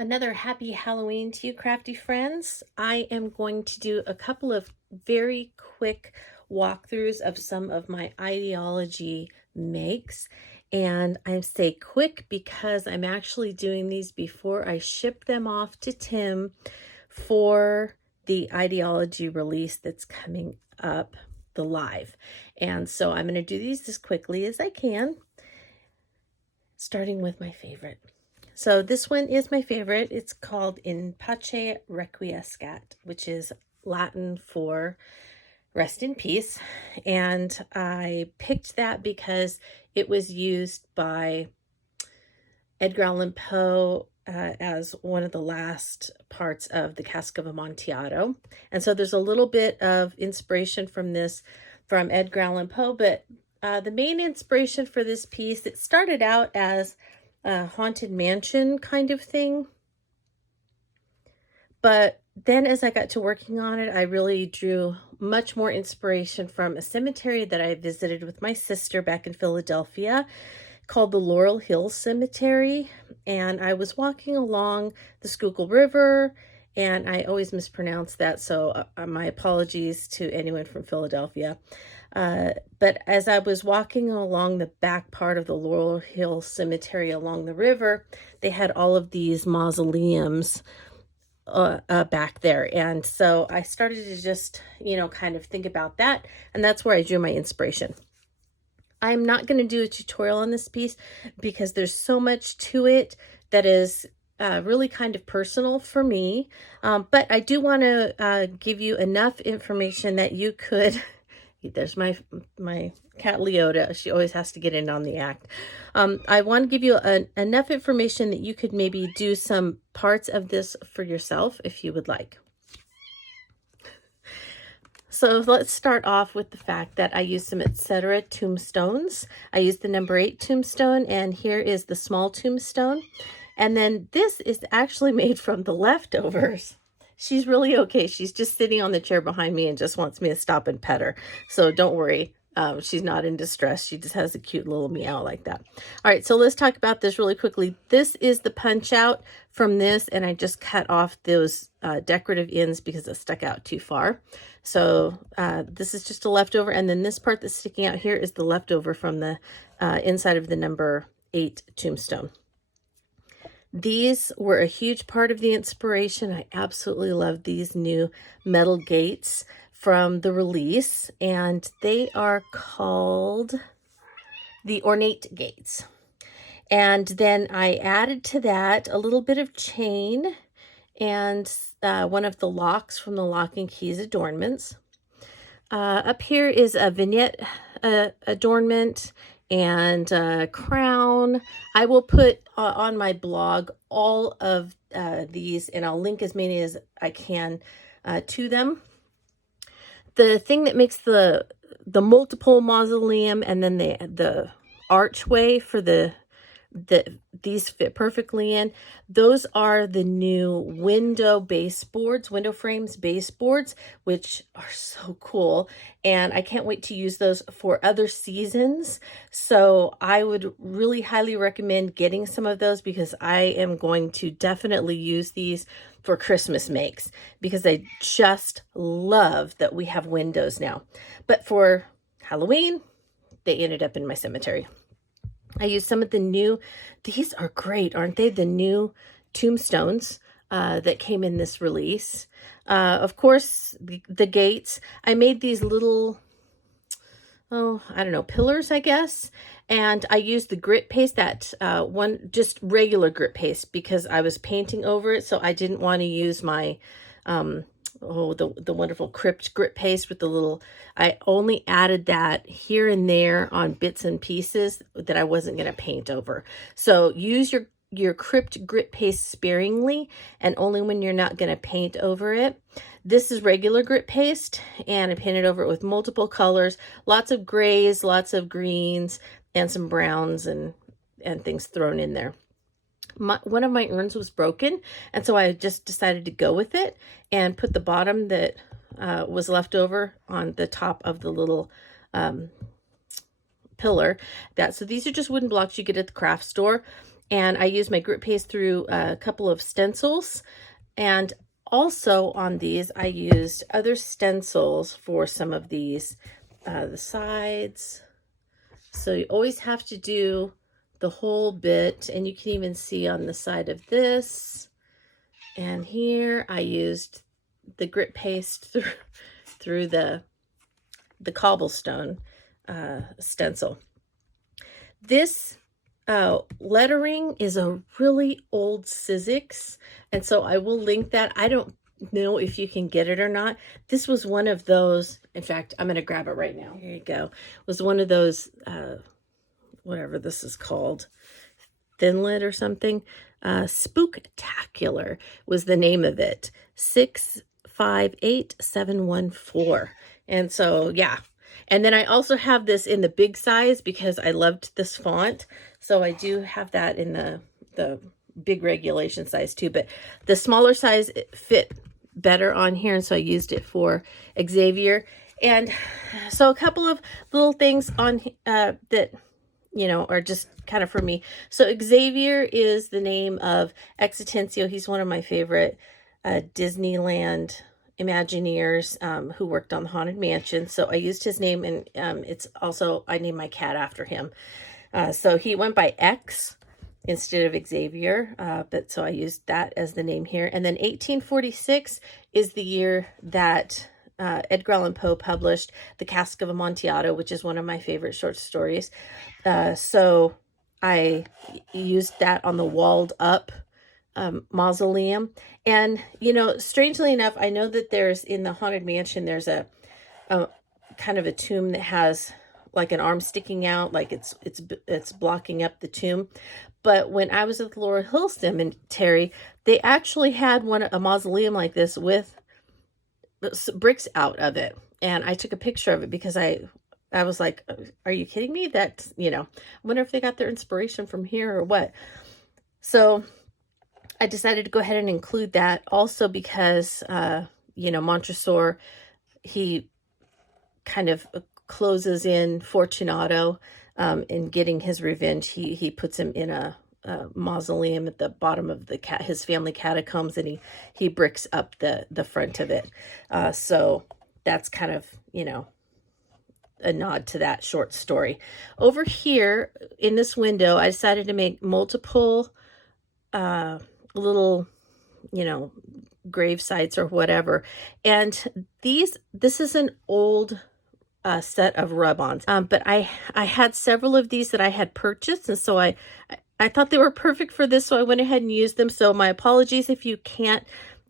Another happy Halloween to you, crafty friends. I am going to do a couple of very quick walkthroughs of some of my ideology makes. And I say quick because I'm actually doing these before I ship them off to Tim for the ideology release that's coming up, the live. And so I'm going to do these as quickly as I can, starting with my favorite. So this one is my favorite. It's called In Pace Requiescat, which is Latin for rest in peace. And I picked that because it was used by Edgar Allan Poe as one of the last parts of the Cask of Amontillado. And so there's a little bit of inspiration from this from Edgar Allan Poe, but the main inspiration for this piece, it started out as a haunted mansion kind of thing. But then as I got to working on it, I really drew much more inspiration from a cemetery that I visited with my sister back in Philadelphia called the Laurel Hill Cemetery. And I was walking along the Schuylkill River, and I always mispronounce that, so my apologies to anyone from Philadelphia. But as I was walking along the back part of the Laurel Hill Cemetery along the river, they had all of these mausoleums back there. And so I started to just, kind of think about that. And that's where I drew my inspiration. I'm not going to do a tutorial on this piece because there's so much to it that is really kind of personal for me. But I do want to give you enough information that you could... There's my cat Leota. She always has to get in on the act. I want to give you enough information that you could maybe do some parts of this for yourself if you would like. So let's start off with the fact that I used some etc. tombstones. I used the number 8 tombstone, and here is the small tombstone. And then this is actually made from the leftovers. She's really okay. She's just sitting on the chair behind me and just wants me to stop and pet her. So don't worry. She's not in distress. She just has a cute little meow like that. All right, so let's talk about this really quickly. This is the punch out from this, and I just cut off those decorative ends because it stuck out too far. So this is just a leftover, and then this part that's sticking out here is the leftover from the inside of the number 8 tombstone. These were a huge part of the inspiration. I absolutely love these new metal gates from the release, and they are called the Ornate Gates. And then I added to that a little bit of chain and one of the locks from the Lock and Keys adornments. Up here is a vignette adornment and crown. I will put on my blog all of these, and I'll link as many as I can to them. The thing that makes the multiple mausoleum and then the archway for these fit perfectly in, those are the new window baseboards, window frames baseboards, which are so cool, and I can't wait to use those for other seasons. So I would really highly recommend getting some of those because I am going to definitely use these for Christmas makes because I just love that we have windows now. But for Halloween, they ended up in my cemetery. I used some of the new, these are great, aren't they? The new tombstones that came in this release. Of course, the gates. I made these little, I don't know, pillars, I guess. And I used the grit paste, that one, just regular grit paste, because I was painting over it. So I didn't want to use my, the wonderful Crypt grit paste with the little, I only added that here and there on bits and pieces that I wasn't going to paint over. So use your Crypt grit paste sparingly and only when you're not going to paint over it. This is regular grit paste, and I painted over it with multiple colors, lots of grays, lots of greens, and some browns and things thrown in there. One of my urns was broken, and so I just decided to go with it and put the bottom that was left over on the top of the little pillar. So these are just wooden blocks you get at the craft store. And I used my grit paste through a couple of stencils. And also on these, I used other stencils for some of these, the sides. So you always have to do the whole bit, and you can even see on the side of this and here I used the grit paste through the cobblestone stencil. This lettering is a really old Sizzix, and so I will link that. I don't know if you can get it or not. This was one of those, in fact, I'm going to grab it right now. Here you go. It was one of those, whatever this is called, Thinlit or something. Spooktacular was the name of it. 658714. And so, yeah. And then I also have this in the big size because I loved this font. So I do have that in the big regulation size too. But the smaller size fit better on here. And so I used it for Xavier. And so a couple of little things on that, you know, are just kind of for me. So Xavier is the name of Exitencio. He's one of my favorite Disneyland Imagineers who worked on the Haunted Mansion. So I used his name, and it's also, I named my cat after him. So he went by X instead of Xavier, but so I used that as the name here. And then 1846 is the year that Edgar Allan Poe published The Cask of Amontillado, which is one of my favorite short stories. So I used that on the walled up mausoleum. And, you know, strangely enough, I know that there's in the Haunted Mansion, there's a kind of a tomb that has like an arm sticking out, like it's blocking up the tomb. But when I was at the Laurel Hill Cemetery, they actually had a mausoleum like this with bricks out of it. And I took a picture of it because I was like, are you kidding me? That, you know, I wonder if they got their inspiration from here or what. So I decided to go ahead and include that also because, you know, Montresor, he kind of closes in Fortunato in getting his revenge. He puts him in a mausoleum at the bottom of his family catacombs, and he bricks up the front of it. So that's kind of, you know, a nod to that short story. Over here in this window, I decided to make multiple little, you know, grave sites or whatever. And this is an old set of rub-ons. But I had several of these that I had purchased, and so I thought they were perfect for this, so I went ahead and used them. So my apologies if you can't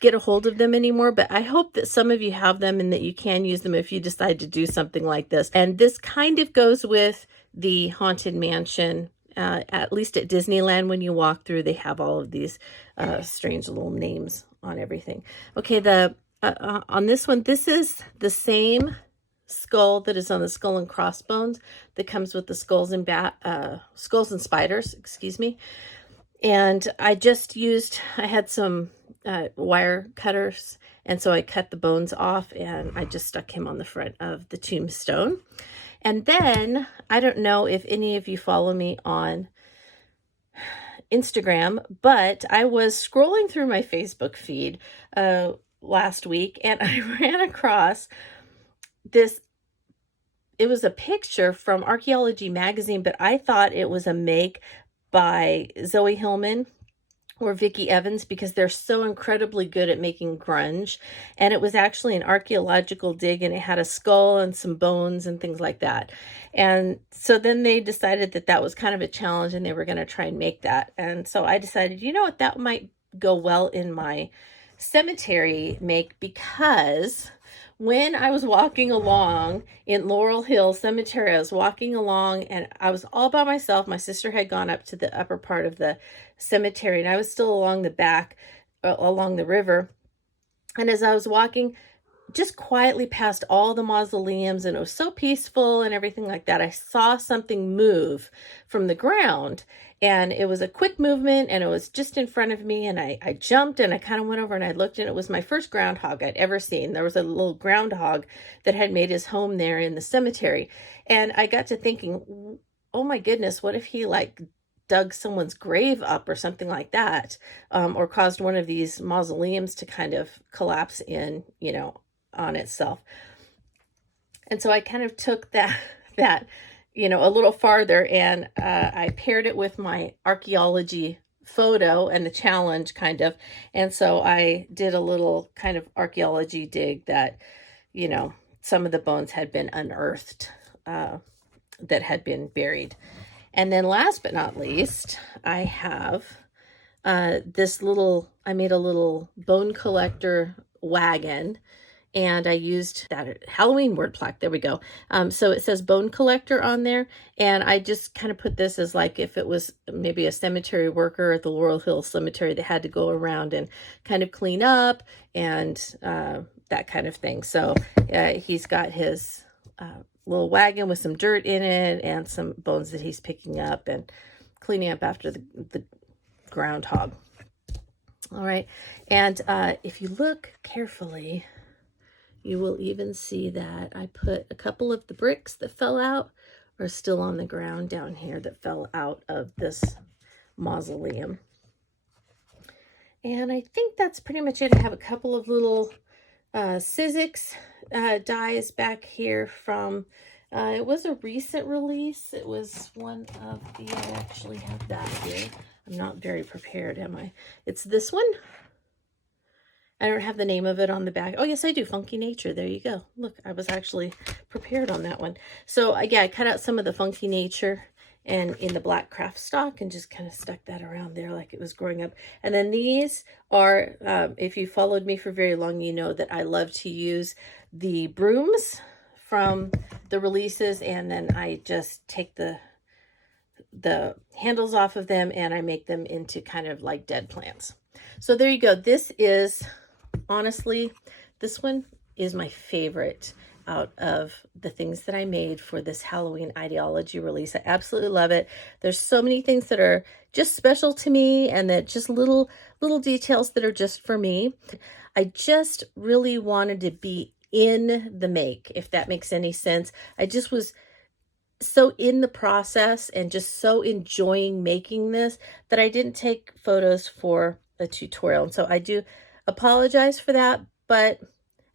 get a hold of them anymore, but I hope that some of you have them and that you can use them if you decide to do something like this. And this kind of goes with the Haunted Mansion. At least at Disneyland, when you walk through, they have all of these strange little names on everything. Okay, on this one, this is the same skull that is on the Skull and Crossbones that comes with the Skulls and Spiders, excuse me. And I had some wire cutters, and so I cut the bones off and I just stuck him on the front of the tombstone. And then, I don't know if any of you follow me on Instagram, but I was scrolling through my Facebook feed last week, and I ran across this. It was a picture from Archaeology magazine, but I thought it was a make by Zoe Hillman or Vicki Evans because they're so incredibly good at making grunge. And it was actually an archaeological dig, and it had a skull and some bones and things like that. And so then they decided that that was kind of a challenge and they were going to try and make that. And so I decided, you know what, that might go well in my cemetery make, because when I was walking along in Laurel Hill Cemetery, I was walking along and I was all by myself. My sister had gone up to the upper part of the cemetery and I was still along the back, along the river. And as I was walking just quietly past all the mausoleums, and it was so peaceful and everything like that, I saw something move from the ground. And it was a quick movement, and it was just in front of me, and I jumped, and I kind of went over, and I looked, and it was my first groundhog I'd ever seen. There was a little groundhog that had made his home there in the cemetery. And I got to thinking, oh my goodness, what if he like dug someone's grave up or something like that, or caused one of these mausoleums to kind of collapse in, you know, on itself. And so I kind of took that, you know, a little farther, and I paired it with my archaeology photo and the challenge kind of. And so I did a little kind of archaeology dig that, you know, some of the bones had been unearthed, that had been buried. And then last but not least, I have this little, I made a little bone collector wagon, and I used that Halloween word plaque. There we go. So it says bone collector on there. And I just kind of put this as like if it was maybe a cemetery worker at the Laurel Hill Cemetery that had to go around and kind of clean up and that kind of thing. So he's got his little wagon with some dirt in it and some bones that he's picking up and cleaning up after the groundhog. All right. And if you look carefully, you will even see that I put a couple of the bricks that fell out are still on the ground down here that fell out of this mausoleum. And I think that's pretty much it. I have a couple of little Sizzix dies back here from, it was a recent release. It was one of the, I actually have that here. I'm not very prepared, am I? It's this one. I don't have the name of it on the back. Oh, yes, I do. Funky Nature. There you go. Look, I was actually prepared on that one. So, yeah, I cut out some of the Funky Nature and in the black craft stock and just kind of stuck that around there like it was growing up. And then these are, if you followed me for very long, you know that I love to use the brooms from the releases, and then I just take the handles off of them and I make them into kind of like dead plants. So there you go. This is, honestly, this one is my favorite out of the things that I made for this Halloween Idea-ology release. I absolutely love it. There's so many things that are just special to me, and that just little details that are just for me. I just really wanted to be in the make, if that makes any sense. I just was so in the process and just so enjoying making this that I didn't take photos for a tutorial. And so I do apologize for that, but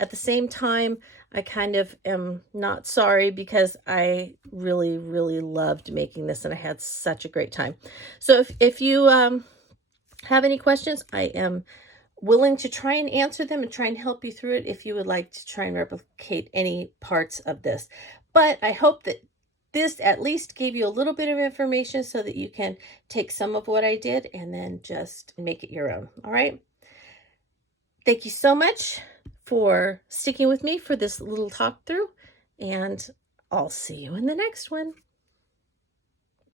at the same time, I kind of am not sorry, because I really, really loved making this and I had such a great time. So if you have any questions, I am willing to try and answer them and try and help you through it if you would like to try and replicate any parts of this. But I hope that this at least gave you a little bit of information so that you can take some of what I did and then just make it your own. All right. Thank you so much for sticking with me for this little talk through, and I'll see you in the next one.